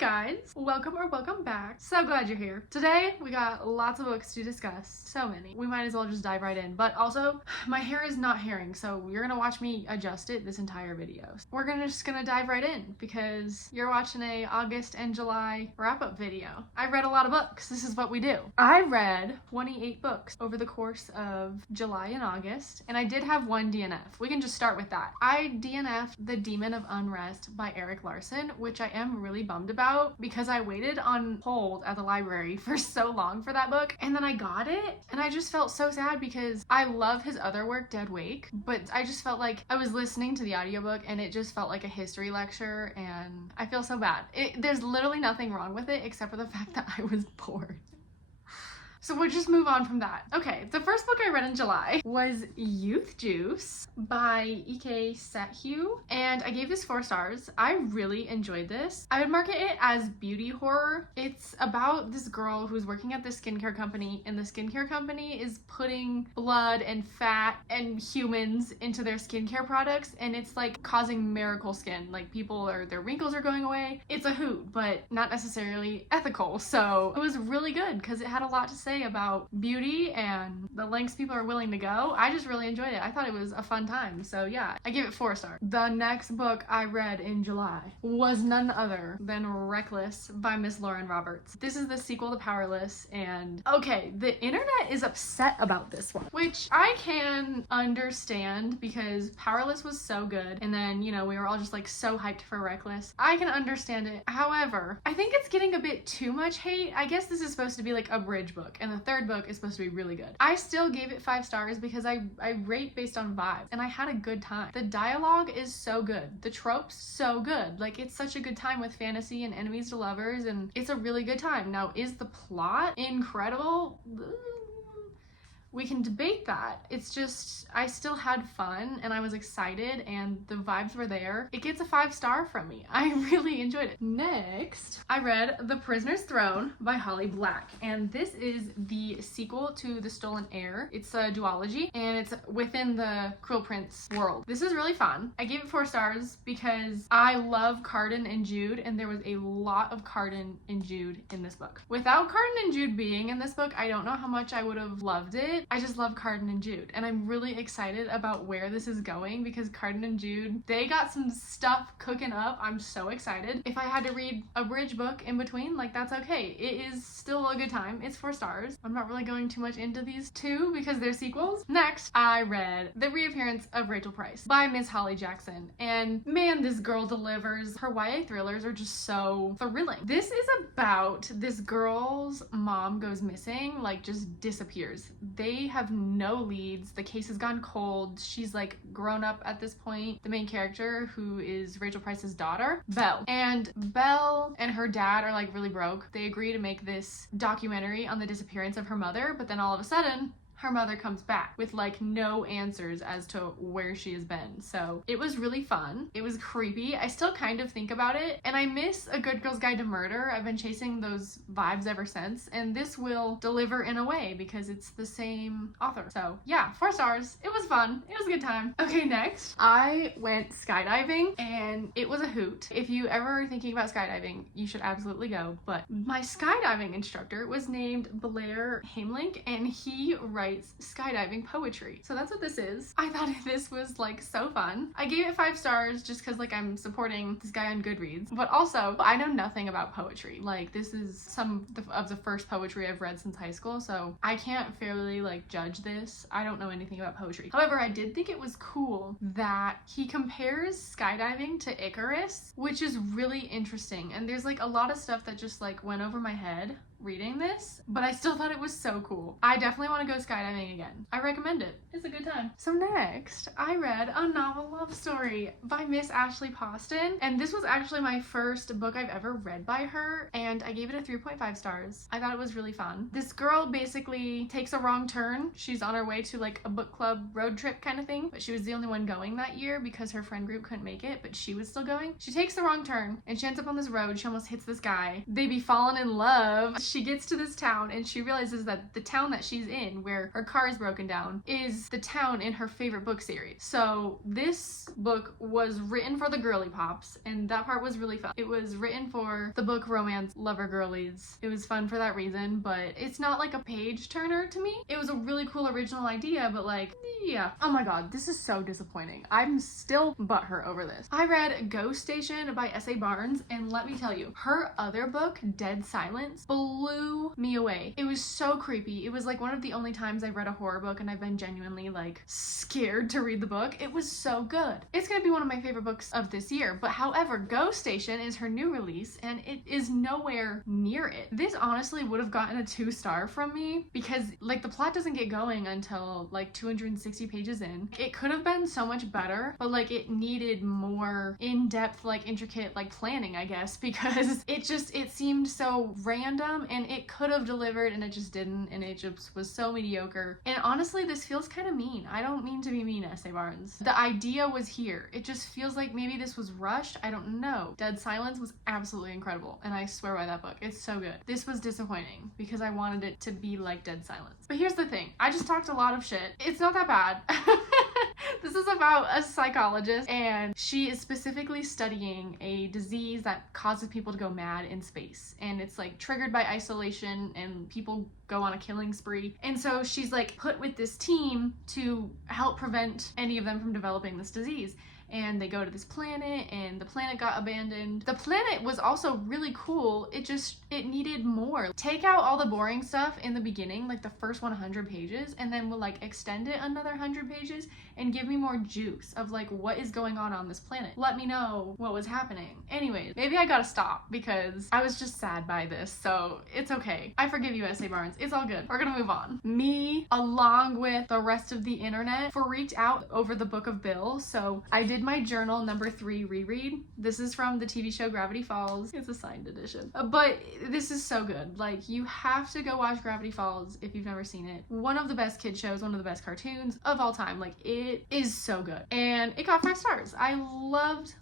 guys, welcome or welcome back. So glad you're here. Today we got lots of books to discuss, so many. We might as well just dive right in, but also my hair is not hairing, so you're gonna watch me adjust it this entire video. We're just gonna dive right in because you're watching a August and July wrap-up video. I read a lot of books. This is what we do. I read 28 books over the course of July and August, and I did have one DNF. We can just start with that. I DNF'd The Demon of Unrest by Eric Larson, which I am really bummed about because I waited on hold at the library for so long for that book, and then I got it, and I just felt so sad because I love his other work, Dead Wake, but I just felt like I was listening to the audiobook and it just felt like a history lecture, and I feel so bad. There's literally nothing wrong with it except for the fact that I was bored. So we'll just move on from that. Okay, the first book I read in July was Youth Juice by E.K. Sathu, and I gave this 4 stars. I really enjoyed this. I would market it as beauty horror. It's about this girl who's working at this skincare company, and the skincare company is putting blood and fat and humans into their skincare products, and it's like causing miracle skin. Like their wrinkles are going away. It's a hoot, but not necessarily ethical. So it was really good because it had a lot to say about beauty and the lengths people are willing to go. I just really enjoyed it. I thought it was a fun time. So yeah, I give it 4 stars. The next book I read in July was none other than Reckless by Miss Lauren Roberts. This is the sequel to Powerless, and okay, the internet is upset about this one, which I can understand because Powerless was so good, and then, you know, we were all just like so hyped for Reckless. I can understand it. However, I think it's getting a bit too much hate. I guess this is supposed to be like a bridge book, and the third book is supposed to be really good. I still gave it 5 stars because I rate based on vibes, and I had a good time. The dialogue is so good. The tropes, so good. Like, it's such a good time with fantasy and enemies to lovers, and it's a really good time. Now, is the plot incredible? We can debate that. It's just, I still had fun and I was excited and the vibes were there. It gets a 5 star from me. I really enjoyed it. Next, I read The Prisoner's Throne by Holly Black, and this is the sequel to The Stolen Heir. It's a duology and it's within the Cruel Prince world. This is really fun. I gave it 4 stars because I love Carden and Jude, and there was a lot of Carden and Jude in this book. Without Carden and Jude being in this book, I don't know how much I would have loved it. I just love Carden and Jude, and I'm really excited about where this is going because Carden and Jude, they got some stuff cooking up. I'm so excited. If I had to read a bridge book in between, like, that's okay. It is still a good time. It's 4 stars. I'm not really going too much into these two because they're sequels. Next, I read The Reappearance of Rachel Price by Miss Holly Jackson, and man, this girl delivers. Her YA thrillers are just so thrilling. This is about this girl's mom goes missing, like just disappears. They have no leads. The case has gone cold. She's like grown up at this point. The main character, who is Rachel Price's daughter, Belle. And Belle and her dad are like really broke. They agree to make this documentary on the disappearance of her mother, but then all of a sudden, her mother comes back with like no answers as to where she has been. So it was really fun. It was creepy. I still kind of think about it, and I miss A Good Girl's Guide to Murder. I've been chasing those vibes ever since, and this will deliver in a way because it's the same author. So yeah, 4 stars. It was fun. It was a good time. Okay, next, I went skydiving, and it was a hoot. If you ever are thinking about skydiving, you should absolutely go. But my skydiving instructor was named Blair Hamlink, and he writes skydiving poetry. So that's what this is. I thought this was like so fun. I gave it 5 stars just because like I'm supporting this guy on Goodreads, but also I know nothing about poetry. Like, this is some of the first poetry I've read since high school, so I can't fairly like judge this. I don't know anything about poetry. However, I did think it was cool that he compares skydiving to Icarus, which is really interesting, and there's like a lot of stuff that just like went over my head reading this, but I still thought it was so cool. I definitely want to go skydiving again. I recommend it. It's a good time. So next, I read A Novel Love Story by Miss Ashley Poston, and this was actually my first book I've ever read by her, and I gave it a 3.5 stars. I thought it was really fun. This girl basically takes a wrong turn. She's on her way to like a book club road trip kind of thing, but she was the only one going that year because her friend group couldn't make it, but she was still going. She takes the wrong turn and she ends up on this road. She almost hits this guy. They be falling in love. she gets to this town and she realizes that the town that she's in, where her car is broken down, is the town in her favorite book series. So this book was written for the girly pops, and that part was really fun. It was written for the book romance lover girlies. It was fun for that reason, but it's not like a page turner to me. It was a really cool original idea, but like, yeah. Oh my god, this is so disappointing. I'm still butthurt over this. I read Ghost Station by S.A. Barnes, and let me tell you, her other book, Dead Silence, blew me away. It was so creepy. It was like one of the only times I've read a horror book and I've been genuinely like scared to read the book. It was so good. It's gonna be one of my favorite books of this year, but however, Ghost Station is her new release and it is nowhere near it. This honestly would have gotten a 2-star from me because like the plot doesn't get going until like 260 pages in. It could have been so much better, but like it needed more in-depth, like intricate like planning, I guess, because it seemed so random and it could have delivered and it just didn't, and it just was so mediocre. And honestly, this feels kind of mean. I don't mean to be mean, S.A. Barnes. The idea was here. It just feels like maybe this was rushed. I don't know. Dead Silence was absolutely incredible, and I swear by that book. It's so good. This was disappointing because I wanted it to be like Dead Silence. But here's the thing. I just talked a lot of shit. It's not that bad. This is about a psychologist, and she is specifically studying a disease that causes people to go mad in space. And it's like triggered by isolation and people go on a killing spree. And so she's like put with this team to help prevent any of them from developing this disease. And they go to this planet, and the planet got abandoned. The planet was also really cool. It needed more. Take out all the boring stuff in the beginning, like the first 100 pages, and then we'll like extend it another 100 pages and give me more juice of like what is going on this planet. Let me know what was happening. Anyways, maybe I gotta stop because I was just sad by this, so it's okay. I forgive you, S.A. Barnes. It's all good. We're gonna move on. Me, along with the rest of the internet, freaked out over the Book of Bill, so I did my journal number 3 reread. This is from the TV show Gravity Falls. It's a signed edition. But this is so good. Like, you have to go watch Gravity Falls if you've never seen it. One of the best kid shows, one of the best cartoons of all time. Like, it is so good. And it got 5 stars. I loved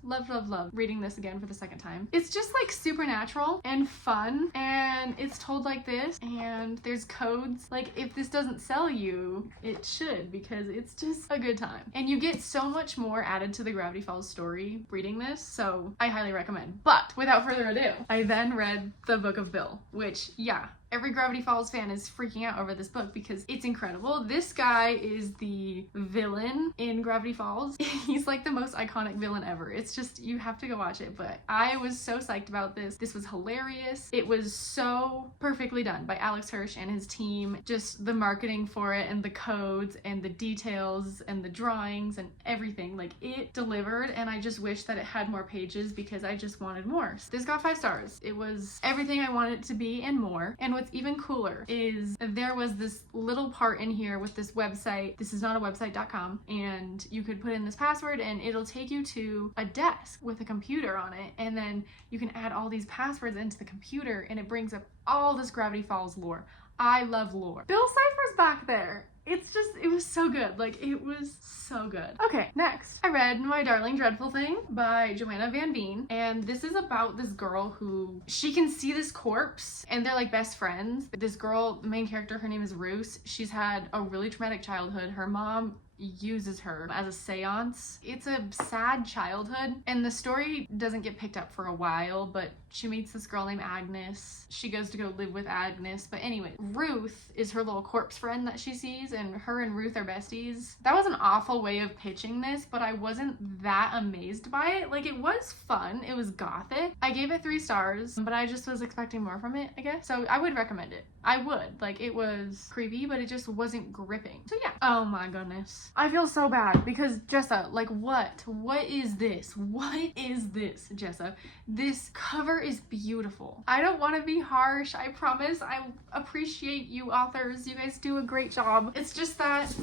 reading this again for the second time. It's just like supernatural and fun, and it's told like this, and there's codes. Like, if this doesn't sell you, it should, because it's just a good time. And you get so much more added to the Gravity Falls story reading this, so I highly recommend. But without further ado, I then read the Book of Bill, which, yeah, every Gravity Falls fan is freaking out over this book because it's incredible. This guy is the villain in Gravity Falls. He's like the most iconic villain ever. It's just, you have to go watch it. But I was so psyched about this. This was hilarious. It was so perfectly done by Alex Hirsch and his team. Just the marketing for it and the codes and the details and the drawings and everything. Like, it delivered, and I just wish that it had more pages because I just wanted more. So this got 5 stars. It was everything I wanted it to be and more. And what's even cooler is there was this little part in here with this website. This is not a website.com, and you could put in this password and it'll take you to a desk with a computer on it, and then you can add all these passwords into the computer and it brings up all this Gravity Falls lore. I love lore. Bill Cipher's back there. It was so good. Like, it was so good. Okay, next. I read My Darling Dreadful Thing by Joanna Van Veen, and this is about this girl who, she can see this corpse, and they're like best friends. This girl, the main character, her name is Ruth. She's had a really traumatic childhood. Her mom uses her as a seance. It's a sad childhood, and the story doesn't get picked up for a while, but she meets this girl named Agnes. She goes to go live with Agnes, but anyway, Ruth is her little corpse friend that she sees, and her and Ruth are besties. That was an awful way of pitching this, but I wasn't that amazed by it. Like, it was fun. It was gothic. I gave it 3 stars, but I just was expecting more from it, I guess. So I would recommend it. I would. Like, it was creepy, but it just wasn't gripping. So yeah. Oh my goodness. I feel so bad because Jessa, like, what? What is this? What is this, Jessa? This cover is beautiful. I don't want to be harsh. I promise. I appreciate you authors. You guys do a great job. It's just that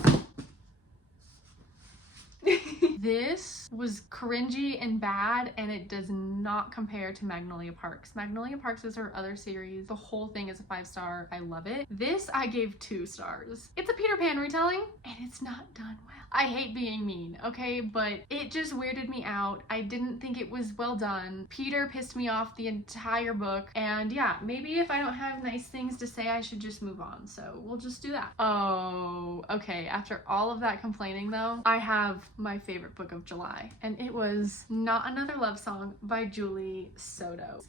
This was cringy and bad, and it does not compare to Magnolia Parks. Magnolia Parks is her other series. The whole thing is a 5-star. I love it. This I gave 2 stars. It's a Peter Pan retelling, and it's not done well. I hate being mean, okay? But it just weirded me out. I didn't think it was well done. Peter pissed me off the entire book, and yeah, maybe if I don't have nice things to say, I should just move on. So we'll just do that. Oh, okay. After all of that complaining though, I have my favorite book of July, and it was Not Another Love Song by Julie Soto.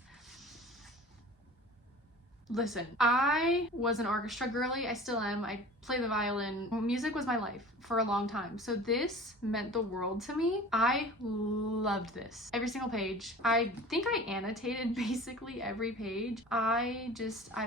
Listen, I was an orchestra girly. I still am. I play the violin. Music was my life for a long time. So this meant the world to me. I loved this. Every single page. I think I annotated basically every page. I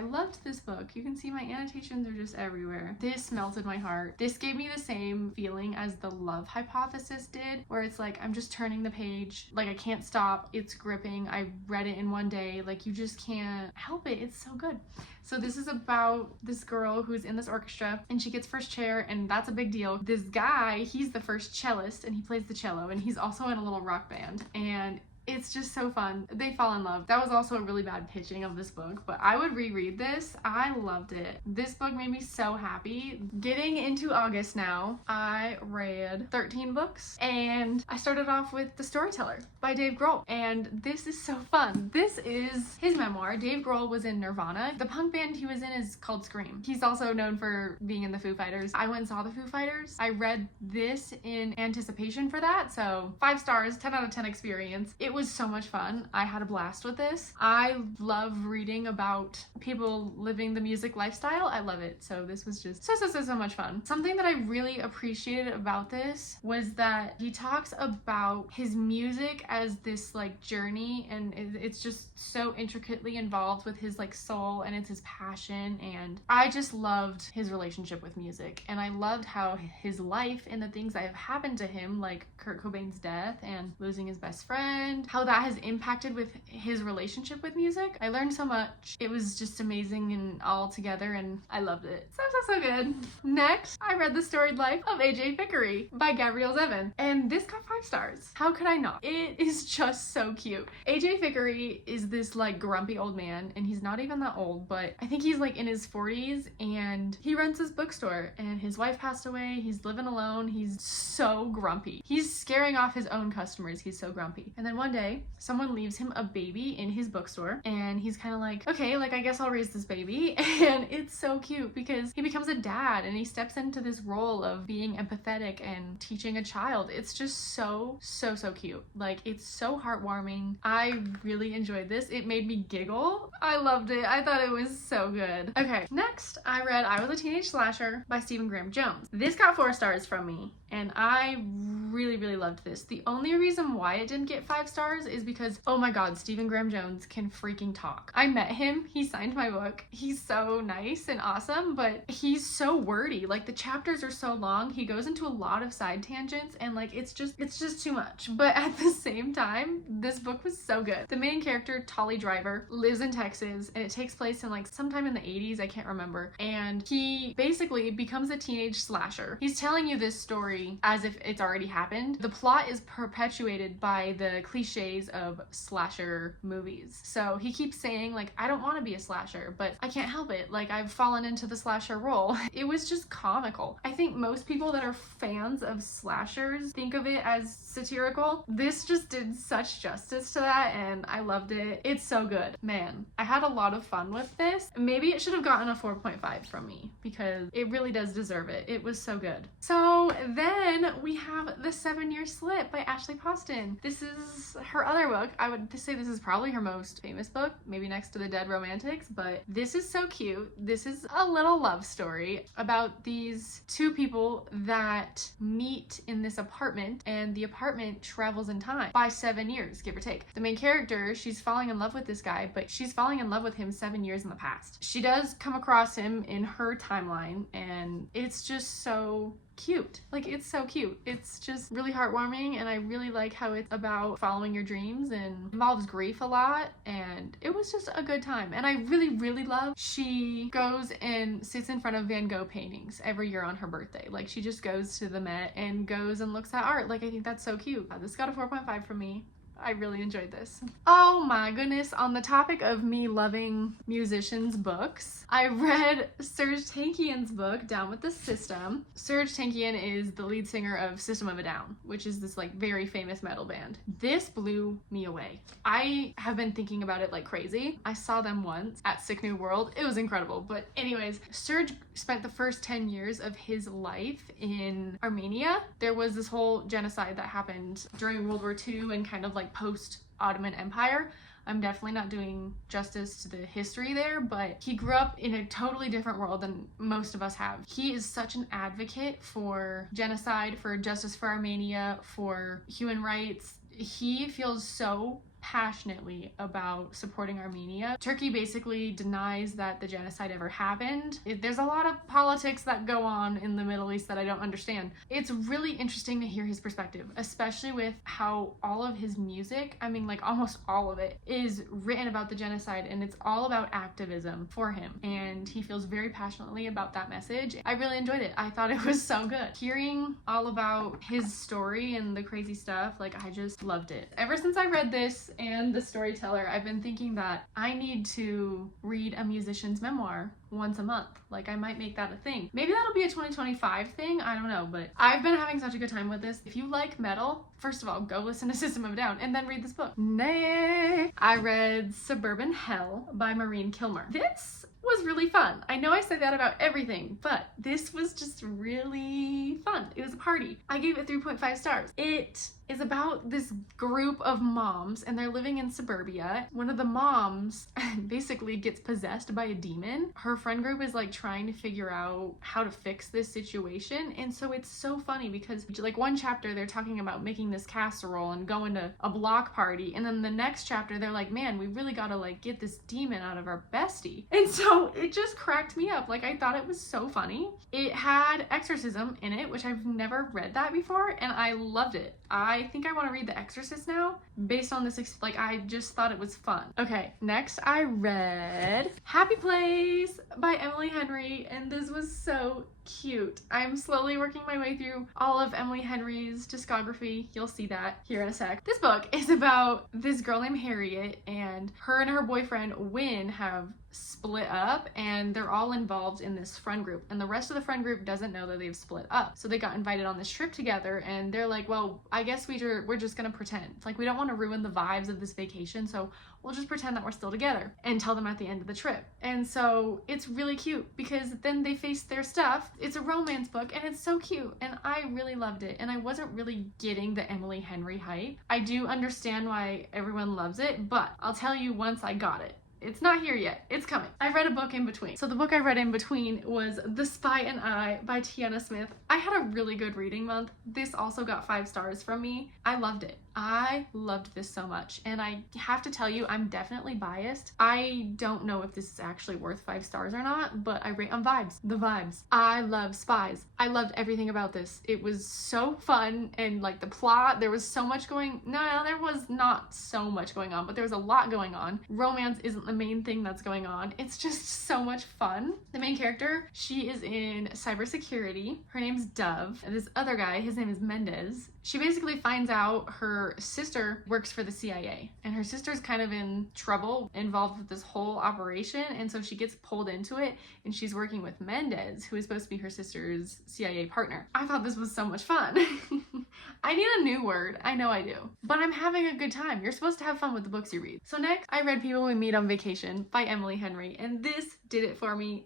loved this book. You can see my annotations are just everywhere. This melted my heart. This gave me the same feeling as The Love Hypothesis did, where it's like I'm just turning the page, like I can't stop. It's gripping. I read it in one day. Like you just can't help it. It's so good. So this is about this girl who's in this orchestra and she gets first chair, and that's a big deal. This guy, he's the first cellist and he plays the cello, and he's also in a little rock band, and it's just so fun. They fall in love. That was also a really bad pitching of this book, but I would reread this. I loved it. This book made me so happy. Getting into August now, I read 13 books, and I started off with The Storyteller by Dave Grohl, and this is so fun. This is his memoir. Dave Grohl was in Nirvana. The punk band he was in is called Scream. He's also known for being in the Foo Fighters. I went and saw the Foo Fighters. I read this in anticipation for that, so 5 stars, 10 out of 10 experience. It was so much fun. I had a blast with this. I love reading about people living the music lifestyle. I love it. So this was just so much fun. Something that I really appreciated about this was that he talks about his music as this like journey, and it's just so intricately involved with his like soul, and it's his passion, and I just loved his relationship with music, and I loved how his life and the things that have happened to him, like Kurt Cobain's death and losing his best friend, how that has impacted with his relationship with music. I learned so much. It was just amazing and all together, and I loved it. So good. Next, I read The Storied Life of AJ Vickery by Gabrielle Zevin, and this got 5 stars. How could I not? It is just so cute. AJ Vickery is this like grumpy old man, and he's not even that old, but I think he's like in his 40s, and he runs his bookstore, and his wife passed away. He's living alone. He's so grumpy. He's scaring off his own customers. He's so grumpy. And then one day, someone leaves him a baby in his bookstore, and he's kind of like, okay, like I guess I'll raise this baby. And it's so cute because he becomes a dad, and he steps into this role of being empathetic and teaching a child. It's just so cute. Like, it's so heartwarming. I really enjoyed this. It made me giggle. I loved it. I thought it was so good. Okay, next I read I Was a Teenage Slasher by Stephen Graham Jones. This got 4 stars from me, and I really loved this. The only reason why it didn't get 5 stars is because, oh my god, Stephen Graham Jones can freaking talk. I met him. He signed my book. He's so nice and awesome, but he's so wordy. Like, the chapters are so long. He goes into a lot of side tangents, and like it's just too much. But at the same time, this book was so good. The main character, Tolly Driver, lives in Texas, and it takes place in like sometime in the 80s, I can't remember, and he basically becomes a teenage slasher. He's telling you this story as if it's already happened. The plot is perpetuated by the cliches of slasher movies. So he keeps saying like, I don't want to be a slasher, but I can't help it. Like, I've fallen into the slasher role. It was just comical. I think most people that are fans of slashers think of it as satirical. This just did such justice to that, and I loved it. It's so good. Man, I had a lot of fun with this. Maybe it should have gotten a 4.5 from me because it really does deserve it. It was so good. So then we have The 7-Year Slip by Ashley Poston. This is her other book. I would say this is probably her most famous book, maybe next to The Dead Romantics, but this is so cute. This is a little love story about these 2 people that meet in this apartment, and the apartment travels in time by 7 years, give or take. The main character, she's falling in love with this guy, but she's falling in love with him 7 years in the past. She does come across him in her timeline, and it's just so cute. Like, it's so cute. It's just really heartwarming, and I really like how it's about following your dreams and involves grief a lot, and it was just a good time. And I really, really love she goes and sits in front of Van Gogh paintings every year on her birthday. Like, she just goes to the Met and goes and looks at art. Like, I think that's so cute. This got a 4.5 from me. I really enjoyed this. Oh my goodness, on the topic of me loving musicians' books, I read Serj Tankian's book, Down with the System. Serj Tankian is the lead singer of System of a Down, which is this like very famous metal band. This blew me away. I have been thinking about it like crazy. I saw them once at Sick New World. It was incredible. But anyways, Serj spent the first 10 years of his life in Armenia. There was this whole genocide that happened during World War II and kind of like post-Ottoman Empire. I'm definitely not doing justice to the history there, but he grew up in a totally different world than most of us have. He is such an advocate for genocide, for justice for Armenia, for human rights. He feels so passionately about supporting Armenia. Turkey basically denies that the genocide ever happened. There's a lot of politics that go on in the Middle East that I don't understand. It's really interesting to hear his perspective, especially with how all of his music, I mean like almost all of it, is written about the genocide, and it's all about activism for him, and he feels very passionately about that message. I really enjoyed it. I thought it was so good. Hearing all about his story and the crazy stuff, like I just loved it. Ever since I read this and The Storyteller, I've been thinking that I need to read a musician's memoir once a month. Like, I might make that a thing. Maybe that'll be a 2025 thing, I don't know, but I've been having such a good time with this. If you like metal, first of all, go listen to System of a Down and then read this book. Nay! I read Suburban Hell by Maureen Kilmer. This was really fun. I know I say that about everything, but this was just really fun. It was a party. I gave it 3.5 stars. It is about this group of moms, and they're living in suburbia. One of the moms basically gets possessed by a demon. Her friend group is like trying to figure out how to fix this situation, and so it's so funny because like one chapter they're talking about making this casserole and going to a block party, and then the next chapter they're like, man, we really gotta like get this demon out of our bestie. And so it just cracked me up. Like, I thought it was so funny. It had exorcism in it, which I've never read that before, and I loved it. I think I want to read The Exorcist now based on this, like, I just thought it was fun. Okay, next I read Happy Place by Emily Henry, and this was so cute. I'm slowly working my way through all of Emily Henry's discography. You'll see that here in a sec. This book is about this girl named Harriet, and her boyfriend Wynn have split up, and they're all involved in this friend group, and the rest of the friend group doesn't know that they've split up. So they got invited on this trip together, and they're like, well, I guess we're just gonna pretend. Like, we don't want to ruin the vibes of this vacation, so we'll just pretend that we're still together and tell them at the end of the trip. And so it's really cute because then they face their stuff. It's a romance book, and it's so cute, and I really loved it. And I wasn't really getting the Emily Henry hype. I do understand why everyone loves it, but I'll tell you once I got it. It's not here yet. It's coming. I read a book in between. So the book I read in between was The Spy and I by Tiana Smith. I had a really good reading month. This also got 5 stars from me. I loved it. I loved this so much, and I have to tell you, I'm definitely biased. I don't know if this is actually worth 5 stars or not, but I rate on vibes. The vibes. I love spies. I loved everything about this. It was so fun, and like the plot, there was so much no, there was not so much going on, but there was a lot going on. Romance isn't the main thing that's going on. It's just so much fun. The main character, she is in cybersecurity. Her name's Dove, and this other guy, his name is Mendez. She basically finds out her sister works for the CIA, and her sister's kind of in trouble, involved with this whole operation, and so she gets pulled into it, and she's working with Mendez, who is supposed to be her sister's CIA partner. I thought this was so much fun. I need a new word. I know I do. But I'm having a good time. You're supposed to have fun with the books you read. So next, I read People We Meet on Vacation by Emily Henry, and this did it for me.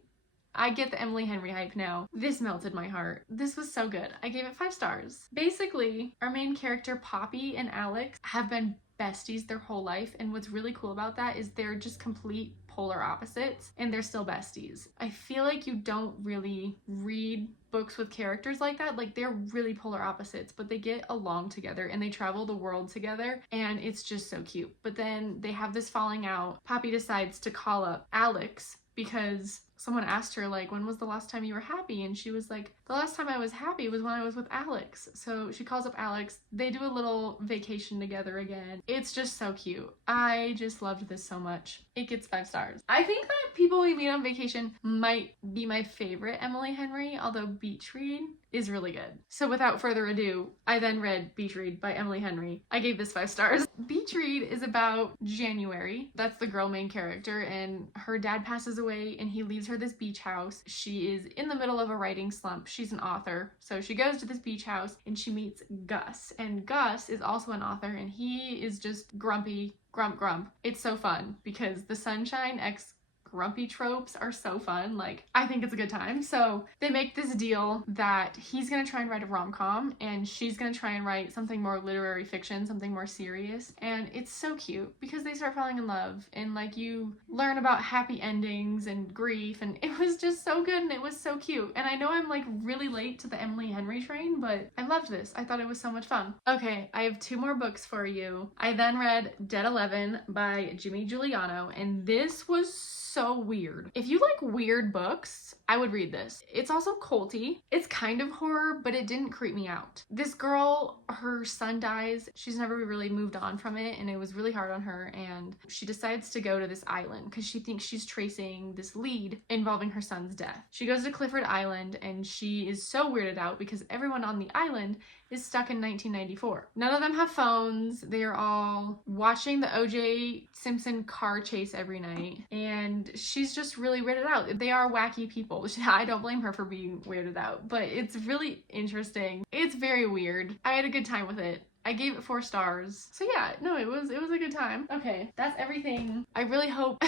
I get the Emily Henry hype now. This melted my heart. This was so good. I gave it 5 stars. Basically, our main character Poppy and Alex have been besties their whole life, and what's really cool about that is they're just complete polar opposites, and they're still besties. I feel like you don't really read books with characters like that. Like, they're really polar opposites, but they get along together and they travel the world together, and it's just so cute. But then they have this falling out. Poppy decides to call up Alex because someone asked her, like, when was the last time you were happy? And she was like, the last time I was happy was when I was with Alex. So she calls up Alex. They do a little vacation together again. It's just so cute. I just loved this so much. It gets 5 stars. I think that People We Meet on Vacation might be my favorite Emily Henry, although Beach Read is really good. So without further ado, I then read Beach Read by Emily Henry. I gave this 5 stars. Beach Read is about January. That's the girl main character, and her dad passes away and he leaves her this beach house. She is in the middle of a writing slump. She's an author. So she goes to this beach house and she meets Gus. And Gus is also an author and he is just grumpy, grump. It's so fun because the sunshine x grumpy tropes are so fun. Like, I think it's a good time. So they make this deal that he's gonna try and write a rom-com and she's gonna try and write something more literary fiction, something more serious. And it's so cute because they start falling in love and like you learn about happy endings and grief, and it was just so good and it was so cute. And I know I'm like really late to the Emily Henry train, but I loved this. I thought it was so much fun. Okay, I have 2 more books for you. I then read Dead 11 by Jimmy Giuliano, and this was so weird. If you like weird books, I would read this. It's also culty. It's kind of horror, but it didn't creep me out. This girl, her son dies. She's never really moved on from it, and it was really hard on her, and she decides to go to this island because she thinks she's tracing this lead involving her son's death. She goes to Clifford Island, and she is so weirded out because everyone on the island is stuck in 1994. None of them have phones. They are all watching the O.J. Simpson car chase every night, and she's just really weirded out. They are wacky people. I don't blame her for being weirded out, but it's really interesting. It's very weird. I had a good time with it. I gave it 4 stars. So yeah, no, it was a good time. Okay, that's everything. I really hope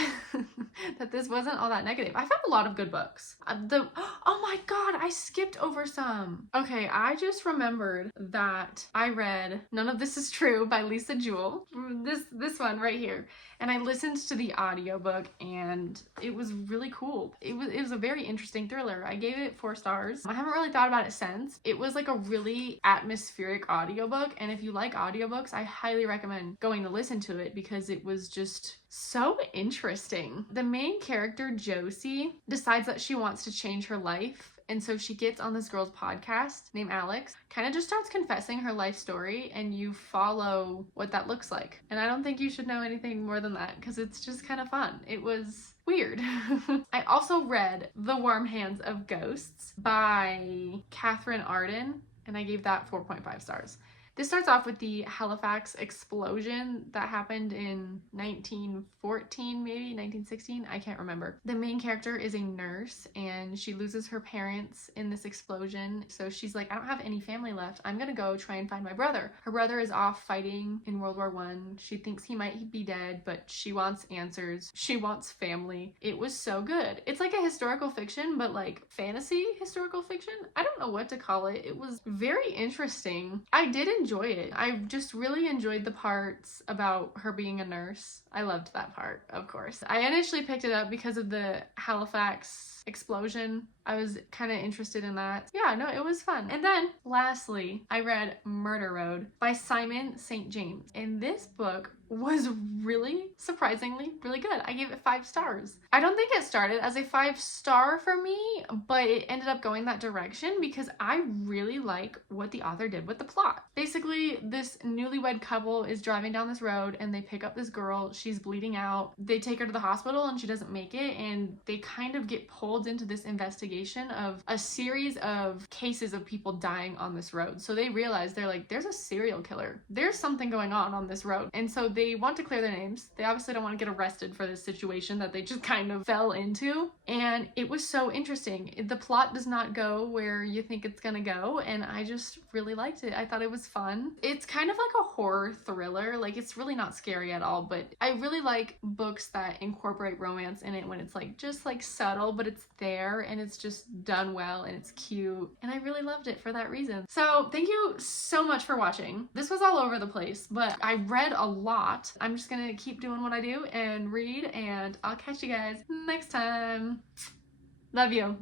that this wasn't all that negative. I found a lot of good books. Oh my god, I skipped over some. Okay, I just remembered that I read None of This Is True by Lisa Jewell. This one right here. And I listened to the audiobook and it was really cool. It was a very interesting thriller. I gave it 4 stars. I haven't really thought about it since. It was like a really atmospheric audiobook, and if you like audiobooks, I highly recommend going to listen to it because it was just so interesting. The main character, Josie, decides that she wants to change her life. And so she gets on this girl's podcast named Alex, kind of just starts confessing her life story, and you follow what that looks like. And I don't think you should know anything more than that because it's just kind of fun. It was weird. I also read The Warm Hands of Ghosts by Catherine Arden, and I gave that 4.5 stars. This starts off with the Halifax explosion that happened in 1914, maybe 1916. I can't remember. The main character is a nurse and she loses her parents in this explosion. So she's like, I don't have any family left. I'm gonna go try and find my brother. Her brother is off fighting in World War I. She thinks he might be dead, but she wants answers. She wants family. It was so good. It's like a historical fiction, but like fantasy historical fiction. I don't know what to call it. It was very interesting. I did enjoy it. I just really enjoyed the parts about her being a nurse. I loved that part, of course. I initially picked it up because of the Halifax explosion. I was kind of interested in that. Yeah, no, it was fun. And then lastly, I read Murder Road by Simon St. James. And this book was really, surprisingly, really good. I gave it 5 stars. I don't think it started as a 5-star for me, but it ended up going that direction because I really like what the author did with the plot. Basically, this newlywed couple is driving down this road and they pick up this girl. She's bleeding out. They take her to the hospital and she doesn't make it, and they kind of get pulled into this investigation of a series of cases of people dying on this road. So they realize, they're like, there's a serial killer. There's something going on this road. And so they want to clear their names. They obviously don't want to get arrested for this situation that they just kind of fell into. And it was so interesting. The plot does not go where you think it's gonna go, and I just really liked it. I thought it was fun. It's kind of like a horror thriller. Like, it's really not scary at all, but I really like books that incorporate romance in it when it's like just like subtle, but it's there and it's just done well and it's cute, and I really loved it for that reason. So thank you so much for watching. This was all over the place, but I read a lot. I'm just gonna keep doing what I do and read, and I'll catch you guys next time. Love you.